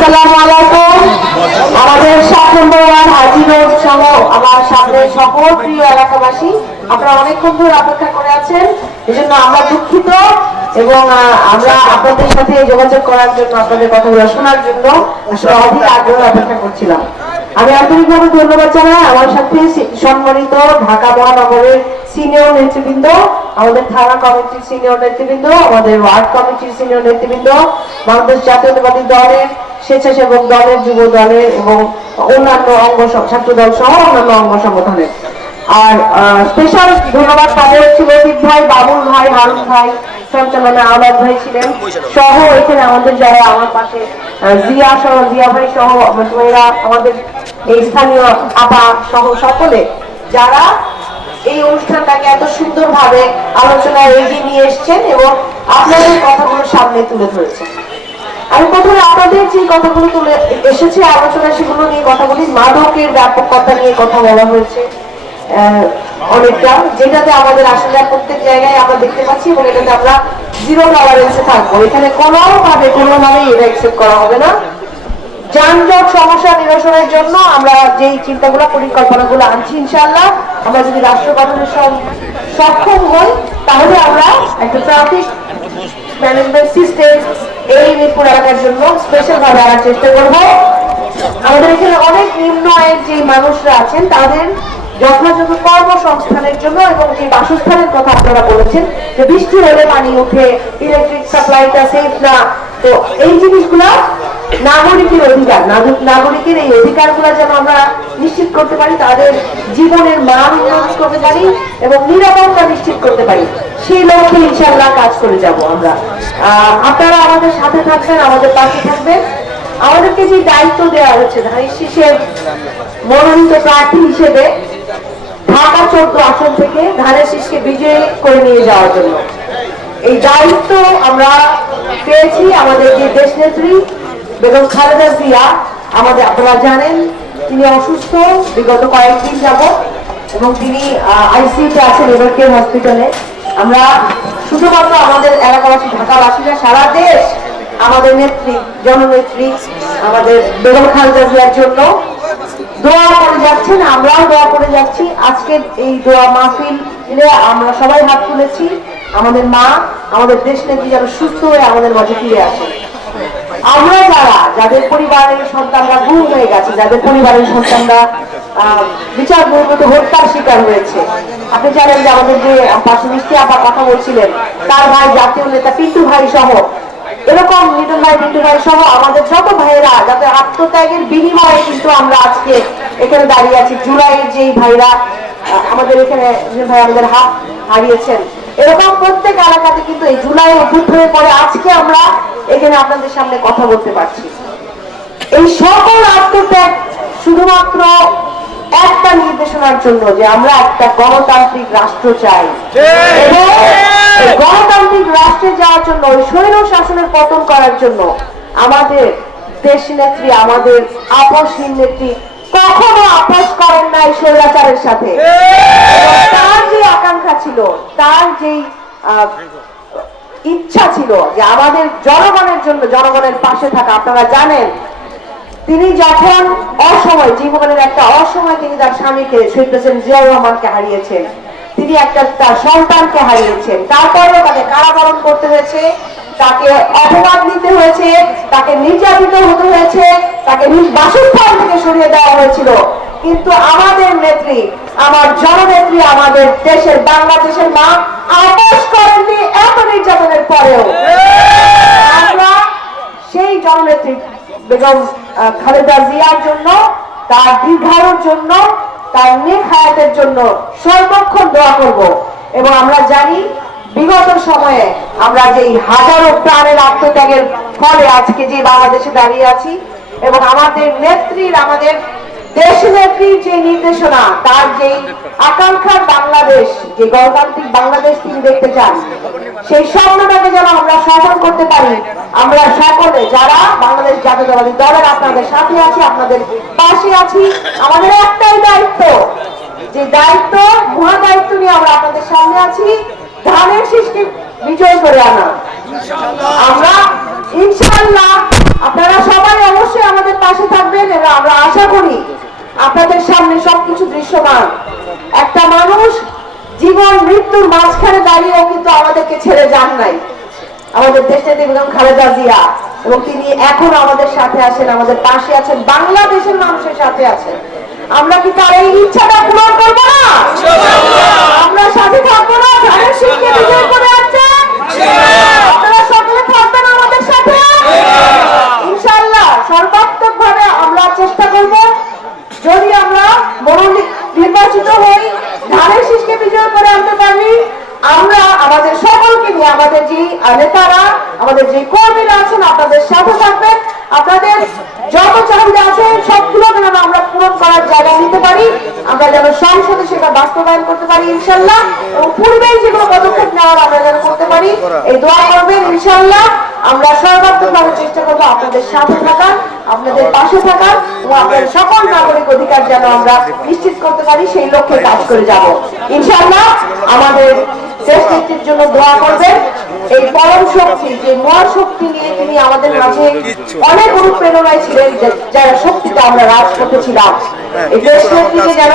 আসসালামু আলাইকুম। আমাদের সাত নম্বর সহ আমার সামনে সকল প্রিয় এলাকাবাসী, আপনারা ধরে অপেক্ষা করে আছেন। এজন্য আমরা দুঃখিত এবং আমরা আপনাদের সাথে যোগাযোগ করার জন্য, আপনাদের কথাগুলো শোনার জন্য অধিক অপেক্ষা করছিলাম। আমি আন্তরিকভাবে ধন্যবাদ জানাই আমার সাথে সম্মানিত ঢাকা মহানগরের সিনিয়র নেতৃবৃন্দ, আমাদের থানা কমিটির সিনিয়র নেতৃবৃন্দ, আমাদের ওয়ার্ড কমিটির সিনিয়র নেতৃবৃন্দ, বাংলাদেশ জাতীয়তাবাদী দলের স্বেচ্ছাসেবক দলের, যুব দলের এবং অন্যান্য অঙ্গ ছাত্র দল সহ অন্যান্য অঙ্গ সংগঠনের। আর স্পেশাল ধন্যবাদ পাবো ছিল ভাই, বাবুল ভাই হারুন ভাই, সঞ্চালনে ভাই ছিলেন। সহ এখানে আমাদের যারা আমার পাশে জিয়া সহ, জিয়া ভাই সহ মেয়েরা আমাদের এই স্থানীয় আপা সহ সকলে, যারা এই অনুষ্ঠানটাকে এত সুন্দরভাবে আলোচনায় এগিয়ে নিয়ে এসছেন এবং আপনাদের কথাগুলো সামনে তুলে ধরেছেন। আমি প্রথমে আপনাদের যে কথাগুলো তুলে এসেছে, আলোচনা সেগুলো নিয়ে কথা বলি। মাদকের ব্যাপকতা নিয়ে কথা বলা হয়েছে। অনেকটা, যেটাতে আমাদের আসলে প্রত্যেক জায়গায় আমরা দেখতে পাচ্ছি এবং এটাতে আমরা জিরো টলারেন্সে থাকব। এখানে কোনোভাবে, কোনোভাবেই এটা অ্যাকসেপ্ট করা হবে না। যানজট সমস্যা নিরসনের জন্য আমরা যেই চিন্তাগুলো, পরিকল্পনাগুলো আনছি ইনশাল্লাহ আমরা যদি রাষ্ট্র গঠনের সক্ষম হই, তাহলে আমরা একটা ট্রাফিক ম্যানেজমেন্ট সিস্টেম এই মিরপুর এলাকার জন্য স্পেশাল ভাবে আনার চেষ্টা করব। আমাদের এখানে অনেক নিম্ন আয়ের যে মানুষরা আছেন, তাদের যথাযথ কর্মসংস্থানের জন্য এবং যে বাসস্থানের কথা আপনারা বলেছেন, যে বৃষ্টি হলে পানি উঠে ইলেকট্রিক সাপ্লাইটা সেফ না, তো এই জিনিসগুলা নাগরিকের অধিকার নাগরিকের এই অধিকারগুলো যেন আমরা নিশ্চিত করতে পারি, তাদের জীবনের মান উন্নয়ন করতে পারি এবং নিরাপত্তা নিশ্চিত করতে পারি, সেই লক্ষ্যে ইনশাল্লাহ কাজ করে যাব আমরা। আপনারা আমাদের সাথে থাকবেন, আমাদের পাশে থাকবেন। আমাদেরকে যে দায়িত্ব দেওয়া হচ্ছে, ধানের শীষের মনোনীত প্রার্থী হিসেবে ঢাকা চোদ্দ আসন থেকে ধানের শীষকে বিজয়ী করে নিয়ে যাওয়ার জন্য। এই দায়িত্ব আমরা পেয়েছি আমাদের যে দেশ নেত্রী বেগম খালেদা জিয়া আমাদের আপনারা জানেন, তিনি অসুস্থ, বিগত কয়েকদিন যাব এবং তিনি আইসিইউতে আছেন, এবার কেয়ার হসপিটালে। আমরা শুধুমাত্র আমাদের এলাকাবাসী, ঢাকাবাসীরা, সারা দেশ আমাদের নেত্রী, জননেত্রী, আমাদের বেগম খালেদা জিয়ার জন্য দোয়া করে যাচ্ছেন, আমরাও দোয়া করে যাচ্ছি। আজকের এই দোয়া মাহফিলে আমরা সবাই হাত তুলেছি। আমাদের মা, আমাদের দেশ নেত্রী যেন সুস্থ হয়ে আমাদের মাঝে ফিরে আসে। আমরা যারা, যাদের পরিবারের সন্তানরা গুম হয়ে গেছে, যাদের পরিবারের সন্তানরা বিচার বহির্ভূত হত্যার শিকার হয়েছে। আপনি জানেন যে আমাদের যে পাশে মিষ্টি আপা কথা বলছিলেন, তার ভাই জাতীয় নেতা পিন্টু ভাই সহ, এরকম লিটন ভাই, পিন্টু ভাই সহ আমাদের যত ভাইরা যাতে আত্মত্যাগের বিনিময়ে কিন্তু আমরা আজকে এখানে দাঁড়িয়ে আছি। জুলাইয়ের যেই ভাইরা আমাদের এখানে ভাই আমাদের হাত হারিয়েছেন। এরকম প্রত্যেক এলাকাতে কিন্তু এই জুলাই অভ্যুত হয়ে পরে আজকে আমরা এখানে আপনাদের সামনে কথা বলতে পারছি। এই সকল আত্মত্যাগ শুধুমাত্র একটা নির্দেশনার জন্য যে আমরা একটা গণতান্ত্রিক রাষ্ট্র চাই। এবং গণতান্ত্রিক রাষ্ট্রে যাওয়ার জন্য ওই স্বৈর শাসনের পতন করার জন্য আমাদের দেশ নেত্রী আমাদের আপসহীন নেত্রী কখনো আপোষ করেন নাই স্বৈরাচারের সাথে। তার যে আকাঙ্ক্ষা ছিল তার যেই আহ, ইচ্ছা ছিল যে আমাদের জনগণের জন্য, জনগণের পাশে থাকা। আপনারা জানেন, তিনি যখন অসময়, জীবনের একটা অসময় তিনি তার স্বামীকে, শহীদ প্রেসিডেন্ট জিয়াউর রহমানকে হারিয়েছেন। তিনি একটা তার সন্তানকে হারিয়েছেন। তারপরেও তাকে কারাবরণ করতে হয়েছে, তাকে অপবাদ নিতে হয়েছে, তাকে নির্যাতিত হতে হয়েছে, তাকে বাসস্থান থেকে সরিয়ে দেওয়া হয়েছিল। কিন্তু আমাদের নেত্রী, আমার জননেত্রী, আমাদের দেশের, বাংলাদেশের মা আপোষ করেননি এত নির্যাতনের পরেও। আমরা সেই জননেত্রী বেগম খালেদা জিয়ার জন্য, তার দীর্ঘায়ুর জন্য, তার নেক হায়াতের জন্য সর্বক্ষণ দোয়া করব। এবং আমরা জানি, বিগত সময়ে আমরা যে হাজারো প্রাণের আত্মত্যাগের ফলে আজকে যে বাংলাদেশে দাঁড়িয়ে আছি, এবং আমাদের নেত্রীর, আমাদের দেশ নেত্রীর যে নির্দেশনা, তার যে আকাঙ্ক্ষার বাংলাদেশ, যে গণতান্ত্রিক বাংলাদেশ তিনি দেখতে চান, সেই স্বপ্নটাকে যেন আমরা সফল করতে পারি। আমরা সকলে যারা বাংলাদেশ জাতীয়তাবাদী দলের আপনাদের সাথে আছি, আপনাদের পাশে আছি, আমাদের একটাই দায়িত্ব, যে দায়িত্ব, মহা দায়িত্ব নিয়ে আমরা আপনাদের সামনে আছি, ধানের সৃষ্টি বিজয় করে আনা। আমরা ইনশাআল্লাহ আপনারা সবাই অবশ্যই সবকিছু দৃশ্যমান। একটা মানুষ জীবন মৃত্যুর মাঝখানে দাঁড়িয়েও কিন্তু আমাদেরকে ছেড়ে যান নাই। আমাদের দেশের বেগম খালেদা জিয়া। এবং তিনি এখন আমাদের সাথে আছেন আমাদের পাশে আছেন বাংলাদেশের মানুষের সাথে আছেন। আমরা কি তার এই ইচ্ছাটা পূরণ করব না? আমরা সাথে থাকব না? ধানের শীতকে বিজয় করে আসছে আপনারা সকলে থাকবেন আমাদের সাথে ইনশাআল্লাহ সর্বাত্মক ভাবে আমরা চেষ্টা করব যদি আমরা মনোনীত নির্বাচিত হই ধানের শীষকে বিজয় করে আনতে পারি আমরা আমাদের নিয়ে আমাদের যে নেতারা, আমাদের যে কর্মীরা আছেন, আপনাদের সাথে থাকবেন। আপনাদের যত চাহিদা আছে, সবগুলো যেন আমরা পূরণ করার জায়গা নিতে পারি। আমরা যেন সংসদে সেটা বাস্তবায়ন করতে পারি, ইনশাল্লাহ। এবং পূর্বেই যেগুলো পদক্ষেপ নেওয়ার আমরা যেন করতে পারি, এই দোয়া করবেন, ইনশাল্লাহ। আমরা সর্বাত্মকভাবে চেষ্টা করব আপনাদের সাথে থাকার, আপনাদের পাশে থাকার, এবং আপনাদের সকল নাগরিক অধিকার যেন আমরা নিশ্চিত করতে পারি, সেই লক্ষ্যে কাজ করে যাব। ইনশাল্লাহ, আমাদের দেশ নেত্রীর জন্য দোয়া করবেন। এই পরম শক্তি, যে মহাশক্তি নিয়ে তিনি আমাদের মাঝে অনেক অনুপ্রেরণায় ছিলেন যারা শক্তিতে আমরা রাজ করতেছিলাম এই দেশ নেত্রীকে যেন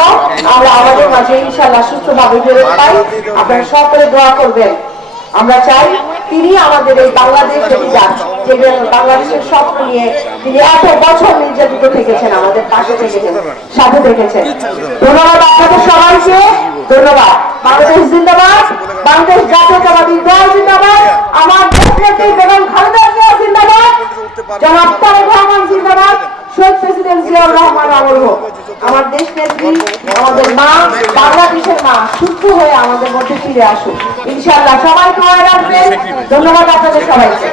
আমরা আমাদের মাঝে ইনশাল্লাহ সুস্থভাবে ফেরত পাই। আপনারা সকলে দোয়া করবেন। আমরা চাই তিনি আমাদের এই বাংলাদেশ যদি যান যে বাংলাদেশের স্বপ্ন নিয়ে তিনি এত বছর নির্যাতিত থেকেছেন, আমাদের পাশে থেকেছেন, সাথে থেকেছেন। ধন্যবাদ আপনাদের সবাইকে। ধন্যবাদ। বাংলাদেশ জিন্দাবাদ, বাংলাদেশ দল জিন্দাবাদ, আমার বেগম খালেদা জিয়া জিন্দাবাদ, জনাব তারেক রহমান জিন্দাবাদ প্রেসিডেন্ট রহমান আমার দেশ নেত্রী আমাদের মা, বাংলাদেশের মা, সুস্থ হয়ে আমাদের মধ্যে ফিরে আসুক। ইনশাআল্লাহ সবাই মনে রাখবেন। ধন্যবাদ আপনাদের সবাইকে।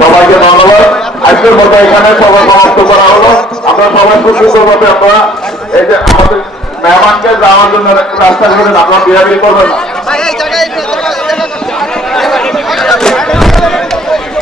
সবাইকে ধন্যবাদ। আজকের মতো এখানে সবাই সমাপ্ত করা হলো। আমরা সবাই খুব সুন্দরভাবে আমরা এই যে আমাদের মেহমানকে যাওয়ার জন্য রাস্তা করে আপনার বিহেভিয়ার করবেন না।